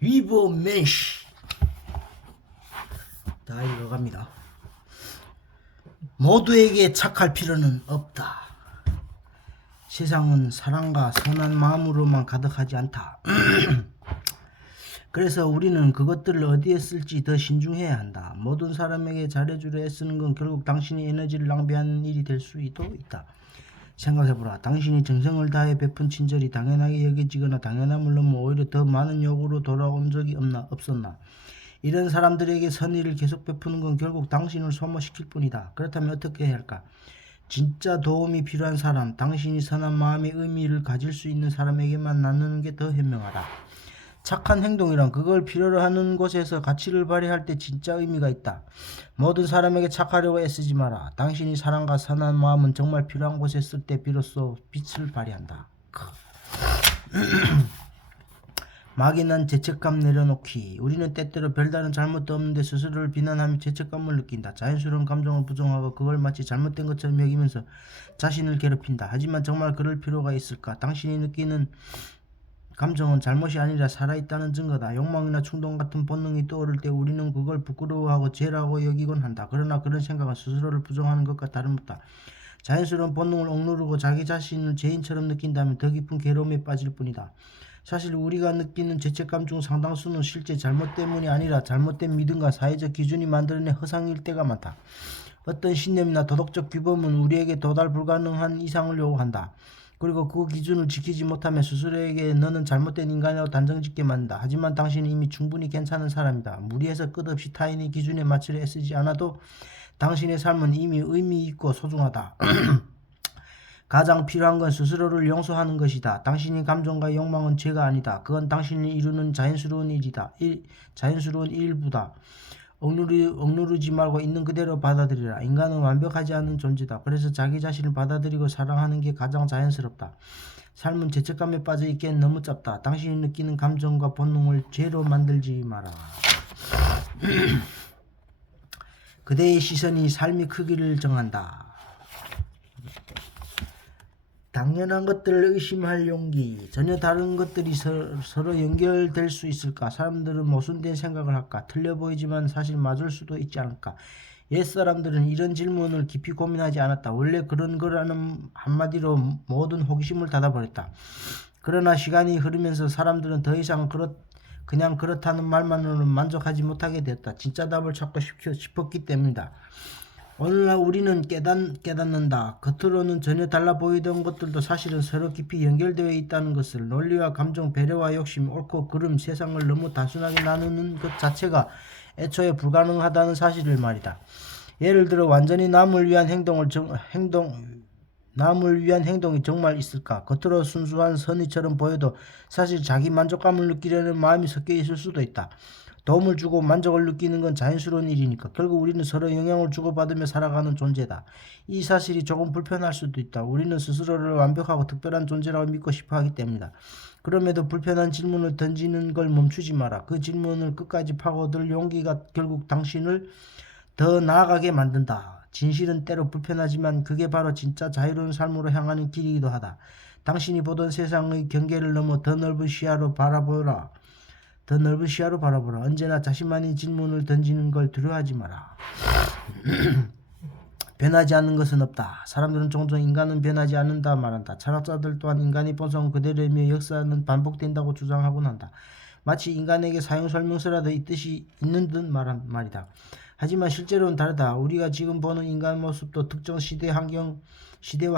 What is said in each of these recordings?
위버맨시 다 읽어갑니다. 모두에게 착할 필요는 없다. 세상은 사랑과 선한 마음으로만 가득하지 않다. 그래서 우리는 그것들을 어디에 쓸지 더 신중해야 한다. 모든 사람에게 잘해주려 애쓰는 건 결국 당신의 에너지를 낭비하는 일이 될 수도 있다. 생각해보라. 당신이 정성을 다해 베푼 친절이 당연하게 여겨지거나 당연함을 넘어 오히려 더 많은 요구로 돌아온 적이 없었나? 이런 사람들에게 선의를 계속 베푸는 건 결국 당신을 소모시킬 뿐이다. 그렇다면 어떻게 해야 할까? 진짜 도움이 필요한 사람, 당신이 선한 마음의 의미를 가질 수 있는 사람에게만 나누는 게 더 현명하다. 착한 행동이란 그걸 필요로 하는 곳에서 가치를 발휘할 때 진짜 의미가 있다. 모든 사람에게 착하려고 애쓰지 마라. 당신이 사랑과 선한 마음은 정말 필요한 곳에 쓸 때 비로소 빛을 발휘한다. 막연한 죄책감 내려놓기. 우리는 때때로 별다른 잘못도 없는데 스스로를 비난하며 죄책감을 느낀다. 자연스러운 감정을 부정하고 그걸 마치 잘못된 것처럼 여기면서 자신을 괴롭힌다. 하지만 정말 그럴 필요가 있을까? 당신이 느끼는 감정은 잘못이 아니라 살아있다는 증거다. 욕망이나 충동 같은 본능이 떠오를 때 우리는 그걸 부끄러워하고 죄라고 여기곤 한다. 그러나 그런 생각은 스스로를 부정하는 것과 다름없다. 자연스러운 본능을 억누르고 자기 자신을 죄인처럼 느낀다면 더 깊은 괴로움에 빠질 뿐이다. 사실 우리가 느끼는 죄책감 중 상당수는 실제 잘못 때문이 아니라 잘못된 믿음과 사회적 기준이 만들어낸 허상일 때가 많다. 어떤 신념이나 도덕적 규범은 우리에게 도달 불가능한 이상을 요구한다. 그리고 그 기준을 지키지 못하면 스스로에게 너는 잘못된 인간이라고 단정짓게 만든다. 하지만 당신은 이미 충분히 괜찮은 사람이다. 무리해서 끝없이 타인의 기준에 맞추려 애쓰지 않아도 당신의 삶은 이미 의미 있고 소중하다. 가장 필요한 건 스스로를 용서하는 것이다. 당신의 감정과 욕망은 죄가 아니다. 그건 당신이 이루는 자연스러운 일이다. 자연스러운 일부다. 억누르지 말고 있는 그대로 받아들이라. 인간은 완벽하지 않은 존재다. 그래서 자기 자신을 받아들이고 사랑하는 게 가장 자연스럽다. 삶은 죄책감에 빠져 있기엔 너무 짧다. 당신이 느끼는 감정과 본능을 죄로 만들지 마라. 그대의 시선이 삶의 크기를 정한다. 당연한 것들을 의심할 용기. 전혀 다른 것들이 서로 연결될 수 있을까? 사람들은 모순된 생각을 할까? 틀려 보이지만 사실 맞을 수도 있지 않을까? 옛사람들은 이런 질문을 깊이 고민하지 않았다. 원래 그런 거라는 한마디로 모든 호기심을 닫아버렸다. 그러나 시간이 흐르면서 사람들은 더 이상 그냥 그렇다는 말만으로는 만족하지 못하게 되었다. 진짜 답을 찾고 싶었기 때문이다. 오늘날 우리는 깨닫는다. 겉으로는 전혀 달라 보이던 것들도 사실은 서로 깊이 연결되어 있다는 것을. 논리와 감정, 배려와 욕심, 옳고 그름, 세상을 너무 단순하게 나누는 것 자체가 애초에 불가능하다는 사실을 말이다. 예를 들어 완전히 남을 위한 행동이 정말 있을까? 겉으로 순수한 선의처럼 보여도 사실 자기 만족감을 느끼려는 마음이 섞여 있을 수도 있다. 도움을 주고 만족을 느끼는 건 자연스러운 일이니까. 결국 우리는 서로 영향을 주고받으며 살아가는 존재다. 이 사실이 조금 불편할 수도 있다. 우리는 스스로를 완벽하고 특별한 존재라고 믿고 싶어 하기 때문이다. 그럼에도 불편한 질문을 던지는 걸 멈추지 마라. 그 질문을 끝까지 파고들 용기가 결국 당신을 더 나아가게 만든다. 진실은 때로 불편하지만 그게 바로 진짜 자유로운 삶으로 향하는 길이기도 하다. 당신이 보던 세상의 경계를 넘어 더 넓은 시야로 바라보라. 언제나 자신만의 질문을 던지는 걸 두려워하지 마라. 변하지 않는 것은 없다. 사람들은 종종 인간은 변하지 않는다 말한다. 철학자들 또한 인간의 본성은 그대로이며 역사는 반복된다고 주장하곤 한다. 마치 인간에게 사용설명서라도 있는 듯 말이다. 하지만 실제로는 다르다. 우리가 지금 보는 인간 모습도 특정 시대와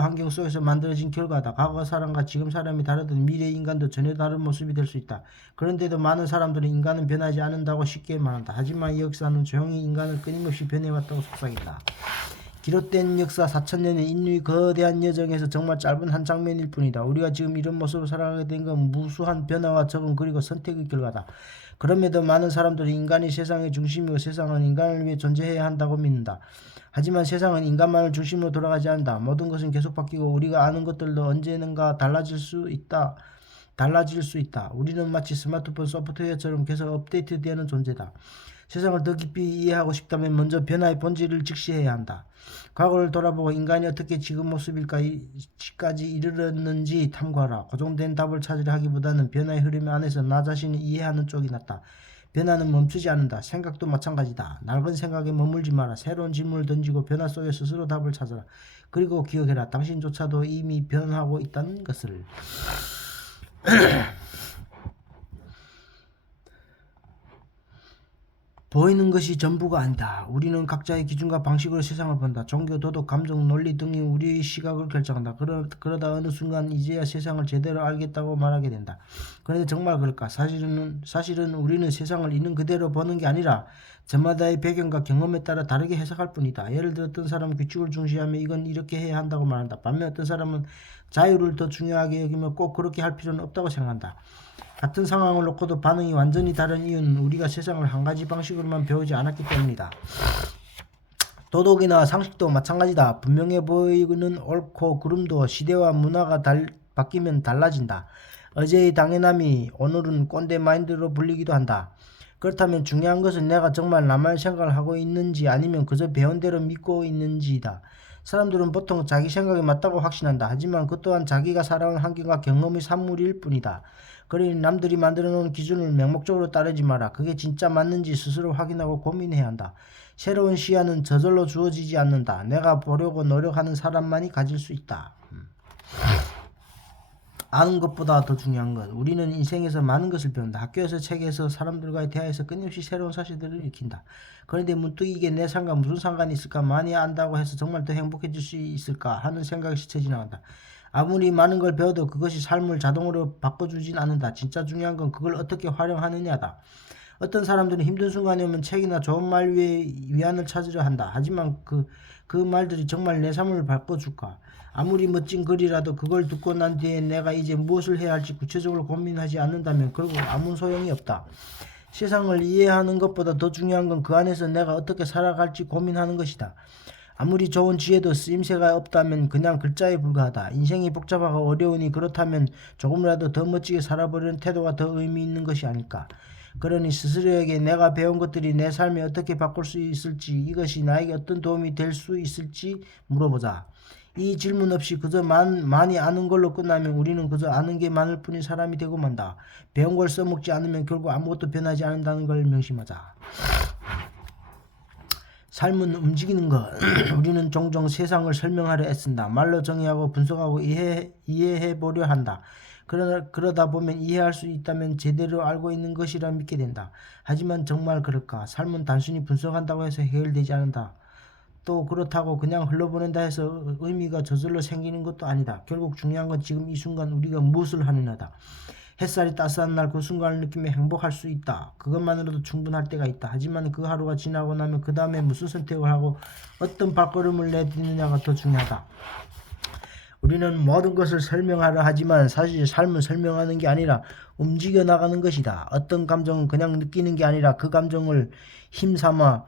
환경 속에서 만들어진 결과다. 과거 사람과 지금 사람이 다르든 미래 인간도 전혀 다른 모습이 될 수 있다. 그런데도 많은 사람들은 인간은 변하지 않는다고 쉽게 말한다. 하지만 이 역사는 조용히 인간을 끊임없이 변해왔다고 속삭인다. 기록된 역사 4,000년의 인류의 거대한 여정에서 정말 짧은 한 장면일 뿐이다. 우리가 지금 이런 모습으로 살아가게 된 건 무수한 변화와 적응 그리고 선택의 결과다. 그럼에도 많은 사람들이 인간이 세상의 중심이고 세상은 인간을 위해 존재해야 한다고 믿는다. 하지만 세상은 인간만을 중심으로 돌아가지 않는다. 모든 것은 계속 바뀌고 우리가 아는 것들도 언젠가 달라질 수 있다. 달라질 수 있다. 우리는 마치 스마트폰 소프트웨어처럼 계속 업데이트되는 존재다. 세상을 더 깊이 이해하고 싶다면 먼저 변화의 본질을 직시해야 한다. 과거를 돌아보고 인간이 어떻게 지금 모습일까지 이르렀는지 탐구하라. 고정된 답을 찾으려 하기보다는 변화의 흐름 안에서 나 자신을 이해하는 쪽이 낫다. 변화는 멈추지 않는다. 생각도 마찬가지다. 낡은 생각에 머물지 마라. 새로운 질문을 던지고 변화 속에 스스로 답을 찾아라. 그리고 기억해라. 당신조차도 이미 변하고 있다는 것을. 보이는 것이 전부가 아니다. 우리는 각자의 기준과 방식으로 세상을 본다. 종교, 도덕, 감정, 논리 등이 우리의 시각을 결정한다. 그러다 어느 순간 이제야 세상을 제대로 알겠다고 말하게 된다. 그런데 정말 그럴까? 사실은 우리는 세상을 있는 그대로 보는 게 아니라 저마다의 배경과 경험에 따라 다르게 해석할 뿐이다. 예를 들어 어떤 사람은 규칙을 중시하며 이건 이렇게 해야 한다고 말한다. 반면 어떤 사람은 자유를 더 중요하게 여기며 꼭 그렇게 할 필요는 없다고 생각한다. 같은 상황을 놓고도 반응이 완전히 다른 이유는 우리가 세상을 한 가지 방식으로만 배우지 않았기 때문이다. 도덕이나 상식도 마찬가지다. 분명해 보이는 옳고 그름도 시대와 문화가 바뀌면 달라진다. 어제의 당연함이 오늘은 꼰대 마인드로 불리기도 한다. 그렇다면 중요한 것은 내가 정말 나만의 생각을 하고 있는지 아니면 그저 배운 대로 믿고 있는지이다. 사람들은 보통 자기 생각이 맞다고 확신한다. 하지만 그 또한 자기가 살아온 환경과 경험의 산물일 뿐이다. 그러니 남들이 만들어 놓은 기준을 맹목적으로 따르지 마라. 그게 진짜 맞는지 스스로 확인하고 고민해야 한다. 새로운 시야는 저절로 주어지지 않는다. 내가 보려고 노력하는 사람만이 가질 수 있다. 아는 것보다 더 중요한 것. 우리는 인생에서 많은 것을 배운다. 학교에서, 책에서, 사람들과의 대화에서 끊임없이 새로운 사실들을 익힌다. 그런데 문득 이게 내 삶과 무슨 상관이 있을까? 많이 안다고 해서 정말 더 행복해질 수 있을까? 하는 생각이 스쳐 지나간다. 아무리 많은 걸 배워도 그것이 삶을 자동으로 바꿔주진 않는다. 진짜 중요한 건 그걸 어떻게 활용하느냐다. 어떤 사람들은 힘든 순간이 오면 책이나 좋은 말 위에 위안을 찾으려 한다. 하지만 그 말들이 정말 내 삶을 바꿔줄까? 아무리 멋진 글이라도 그걸 듣고 난 뒤에 내가 이제 무엇을 해야 할지 구체적으로 고민하지 않는다면 결국 아무 소용이 없다. 세상을 이해하는 것보다 더 중요한 건 그 안에서 내가 어떻게 살아갈지 고민하는 것이다. 아무리 좋은 지혜도 쓰임새가 없다면 그냥 글자에 불과하다. 인생이 복잡하고 어려우니 그렇다면 조금이라도 더 멋지게 살아보려는 태도가 더 의미 있는 것이 아닐까. 그러니 스스로에게 내가 배운 것들이 내 삶에 어떻게 바꿀 수 있을지, 이것이 나에게 어떤 도움이 될 수 있을지 물어보자. 이 질문 없이 그저 많이 아는 걸로 끝나면 우리는 그저 아는 게 많을 뿐인 사람이 되고 만다. 배운 걸 써먹지 않으면 결국 아무것도 변하지 않는다는 걸 명심하자. 삶은 움직이는 것. 우리는 종종 세상을 설명하려 애쓴다. 말로 정의하고 분석하고 이해해보려 한다. 그러다 보면 이해할 수 있다면 제대로 알고 있는 것이라 믿게 된다. 하지만 정말 그럴까? 삶은 단순히 분석한다고 해서 해결되지 않는다. 또 그렇다고 그냥 흘러보낸다 해서 의미가 저절로 생기는 것도 아니다. 결국 중요한 건 지금 이 순간 우리가 무엇을 하느냐다. 햇살이 따스한 날 그 순간을 느끼며 행복할 수 있다. 그것만으로도 충분할 때가 있다. 하지만 그 하루가 지나고 나면 그 다음에 무슨 선택을 하고 어떤 발걸음을 내딛느냐가 더 중요하다. 우리는 모든 것을 설명하려 하지만 사실 삶은 설명하는 게 아니라 움직여 나가는 것이다. 어떤 감정은 그냥 느끼는 게 아니라 그 감정을 힘삼아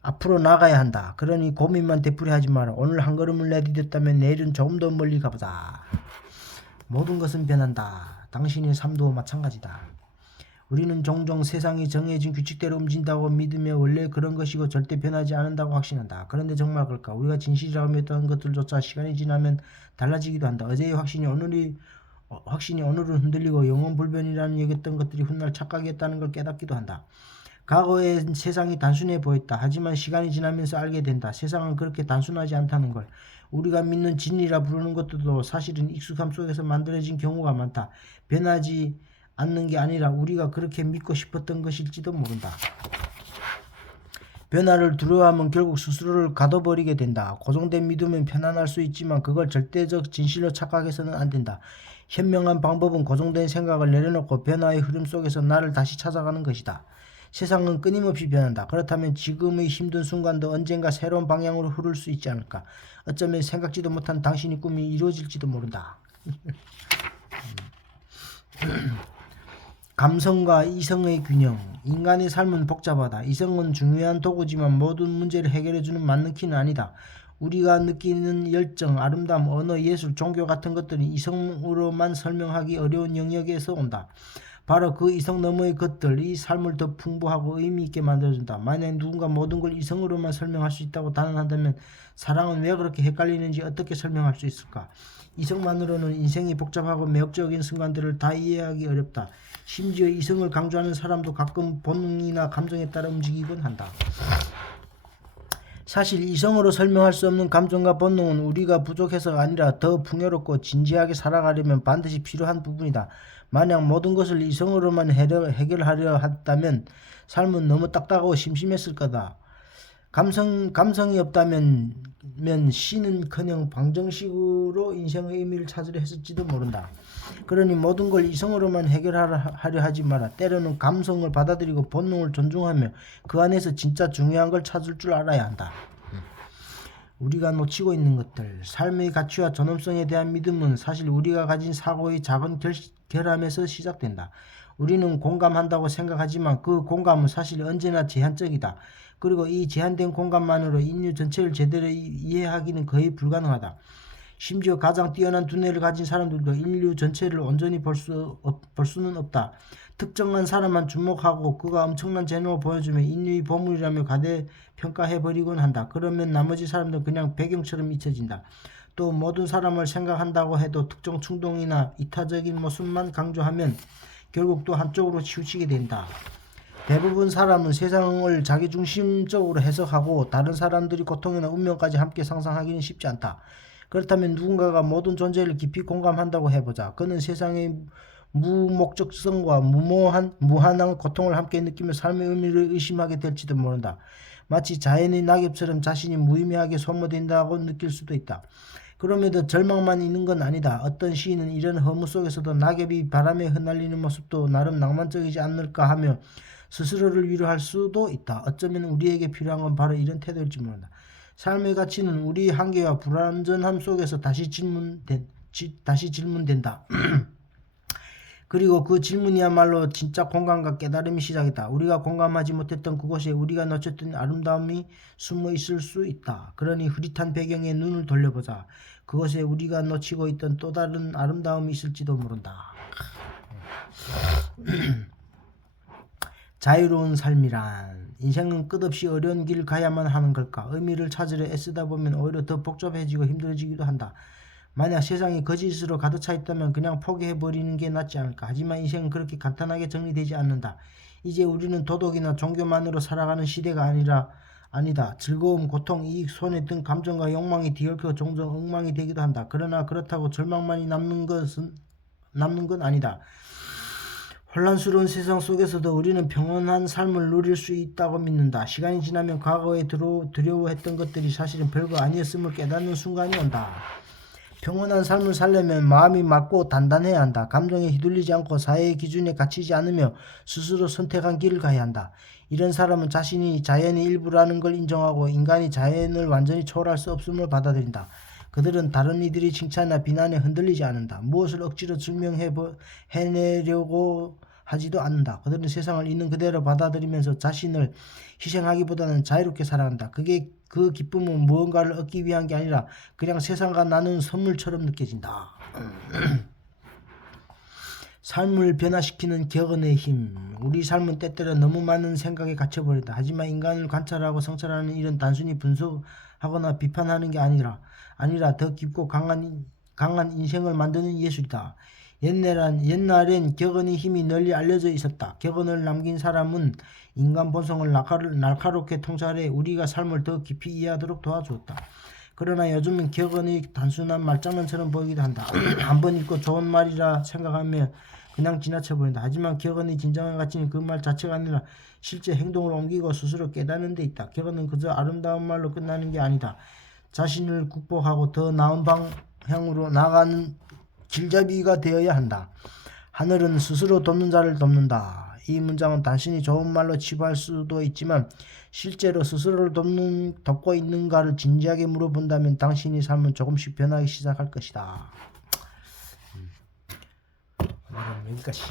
앞으로 나가야 한다. 그러니 고민만 되풀이하지 마라. 오늘 한 걸음을 내디뎠다면 내일은 조금 더 멀리 가보자. 모든 것은 변한다. 당신의 삶도 마찬가지다. 우리는 종종 세상이 정해진 규칙대로 움직인다고 믿으며 원래 그런 것이고 절대 변하지 않는다고 확신한다. 그런데 정말 그럴까? 우리가 진실이라고 믿었던 것들조차 시간이 지나면 달라지기도 한다. 어제의 확신이 오늘은 흔들리고 영원불변이라는 여겼던 것들이 훗날 착각이었다는 걸 깨닫기도 한다. 과거엔 세상이 단순해 보였다. 하지만 시간이 지나면서 알게 된다. 세상은 그렇게 단순하지 않다는 걸. 우리가 믿는 진리라 부르는 것들도 사실은 익숙함 속에서 만들어진 경우가 많다. 변하지 않는 게 아니라 우리가 그렇게 믿고 싶었던 것일지도 모른다. 변화를 두려워하면 결국 스스로를 가둬버리게 된다. 고정된 믿음은 편안할 수 있지만 그걸 절대적 진실로 착각해서는 안 된다. 현명한 방법은 고정된 생각을 내려놓고 변화의 흐름 속에서 나를 다시 찾아가는 것이다. 세상은 끊임없이 변한다. 그렇다면 지금의 힘든 순간도 언젠가 새로운 방향으로 흐를 수 있지 않을까. 어쩌면 생각지도 못한 당신의 꿈이 이루어질지도 모른다. 감성과 이성의 균형. 인간의 삶은 복잡하다. 이성은 중요한 도구지만 모든 문제를 해결해주는 맞는 키는 아니다. 우리가 느끼는 열정, 아름다움, 언어, 예술, 종교 같은 것들은 이성으로만 설명하기 어려운 영역에서 온다. 바로 그 이성 너머의 것들이 삶을 더 풍부하고 의미 있게 만들어준다. 만약 누군가 모든 걸 이성으로만 설명할 수 있다고 단언한다면 사랑은 왜 그렇게 헷갈리는지 어떻게 설명할 수 있을까? 이성만으로는 인생이 복잡하고 매혹적인 순간들을 다 이해하기 어렵다. 심지어 이성을 강조하는 사람도 가끔 본능이나 감정에 따라 움직이곤 한다. 사실 이성으로 설명할 수 없는 감정과 본능은 우리가 부족해서가 아니라 더 풍요롭고 진지하게 살아가려면 반드시 필요한 부분이다. 만약 모든 것을 이성으로만 해결하려 했다면 삶은 너무 딱딱하고 심심했을 거다. 감성이 없다면 시는커녕 방정식으로 인생의 의미를 찾으려 했을지도 모른다. 그러니 모든 걸 이성으로만 해결하려 하지 마라. 때로는 감성을 받아들이고 본능을 존중하며 그 안에서 진짜 중요한 걸 찾을 줄 알아야 한다. 우리가 놓치고 있는 것들, 삶의 가치와 존엄성에 대한 믿음은 사실 우리가 가진 사고의 작은 결함에서 시작된다. 우리는 공감한다고 생각하지만 그 공감은 사실 언제나 제한적이다. 그리고 이 제한된 공감만으로 인류 전체를 제대로 이해하기는 거의 불가능하다. 심지어 가장 뛰어난 두뇌를 가진 사람들도 인류 전체를 온전히 볼 수는 없다. 특정한 사람만 주목하고 그가 엄청난 재능을 보여주면 인류의 보물이라며 과대평가해버리곤 한다. 그러면 나머지 사람들은 그냥 배경처럼 잊혀진다. 또 모든 사람을 생각한다고 해도 특정 충동이나 이타적인 모습만 강조하면 결국 또 한쪽으로 치우치게 된다. 대부분 사람은 세상을 자기중심적으로 해석하고 다른 사람들이 고통이나 운명까지 함께 상상하기는 쉽지 않다. 그렇다면 누군가가 모든 존재를 깊이 공감한다고 해보자. 그는 세상의 무목적성과 무한한 고통을 함께 느끼며 삶의 의미를 의심하게 될지도 모른다. 마치 자연의 낙엽처럼 자신이 무의미하게 소모된다고 느낄 수도 있다. 그럼에도 절망만 있는 건 아니다. 어떤 시인은 이런 허무 속에서도 낙엽이 바람에 흩날리는 모습도 나름 낭만적이지 않을까 하며 스스로를 위로할 수도 있다. 어쩌면 우리에게 필요한 건 바로 이런 태도일지 모른다. 삶의 가치는 우리 한계와 불완전함 속에서 다시 질문된다. 그리고 그 질문이야말로 진짜 공감과 깨달음이 시작이다. 우리가 공감하지 못했던 그곳에 우리가 놓쳤던 아름다움이 숨어 있을 수 있다. 그러니 흐릿한 배경에 눈을 돌려보자. 그곳에 우리가 놓치고 있던 또 다른 아름다움이 있을지도 모른다. 자유로운 삶이란 인생은 끝없이 어려운 길을 가야만 하는 걸까? 의미를 찾으려 애쓰다 보면 오히려 더 복잡해지고 힘들어지기도 한다. 만약 세상이 거짓으로 가득 차 있다면 그냥 포기해버리는 게 낫지 않을까? 하지만 인생은 그렇게 간단하게 정리되지 않는다. 이제 우리는 도덕이나 종교만으로 살아가는 시대가 아니다. 즐거움, 고통, 이익, 손해 등 감정과 욕망이 뒤엉켜 종종 엉망이 되기도 한다. 그러나 그렇다고 절망만이 남는 건 아니다. 혼란스러운 세상 속에서도 우리는 평온한 삶을 누릴 수 있다고 믿는다. 시간이 지나면 과거에 두려워했던 것들이 사실은 별거 아니었음을 깨닫는 순간이 온다. 평온한 삶을 살려면 마음이 맑고 단단해야 한다. 감정에 휘둘리지 않고 사회의 기준에 갇히지 않으며 스스로 선택한 길을 가야 한다. 이런 사람은 자신이 자연의 일부라는 걸 인정하고 인간이 자연을 완전히 초월할 수 없음을 받아들인다. 그들은 다른 이들의 칭찬이나 비난에 흔들리지 않는다. 무엇을 억지로 증명해내려고 하지도 않는다. 그들은 세상을 있는 그대로 받아들이면서 자신을 희생하기보다는 자유롭게 살아간다. 그 기쁨은 무언가를 얻기 위한 게 아니라 그냥 세상과 나눈 선물처럼 느껴진다. 삶을 변화시키는 격언의 힘. 우리 삶은 때때로 너무 많은 생각에 갇혀버린다. 하지만 인간을 관찰하고 성찰하는 일은 단순히 분석하거나 비판하는 게 아니라 더 깊고 강한 인생을 만드는 예술이다. 옛날엔 격언의 힘이 널리 알려져 있었다. 격언을 남긴 사람은 인간 본성을 날카롭게 통찰해 우리가 삶을 더 깊이 이해하도록 도와주었다. 그러나 요즘은 격언이 단순한 말장난처럼 보이기도 한다. 한번 읽고 좋은 말이라 생각하며 그냥 지나쳐버린다. 하지만 격언의 진정한 가치는 그 말 자체가 아니라 실제 행동으로 옮기고 스스로 깨닫는 데 있다. 격언은 그저 아름다운 말로 끝나는 게 아니다. 자신을 극복하고 더 나은 방향으로 나아가는 길잡이가 되어야 한다. 하늘은 스스로 돕는 자를 돕는다. 이 문장은 단순히 좋은 말로 치부할 수도 있지만 실제로 스스로를 돕고 있는가를 진지하게 물어본다면 당신의 삶은 조금씩 변하기 시작할 것이다. 오늘은 여기까지.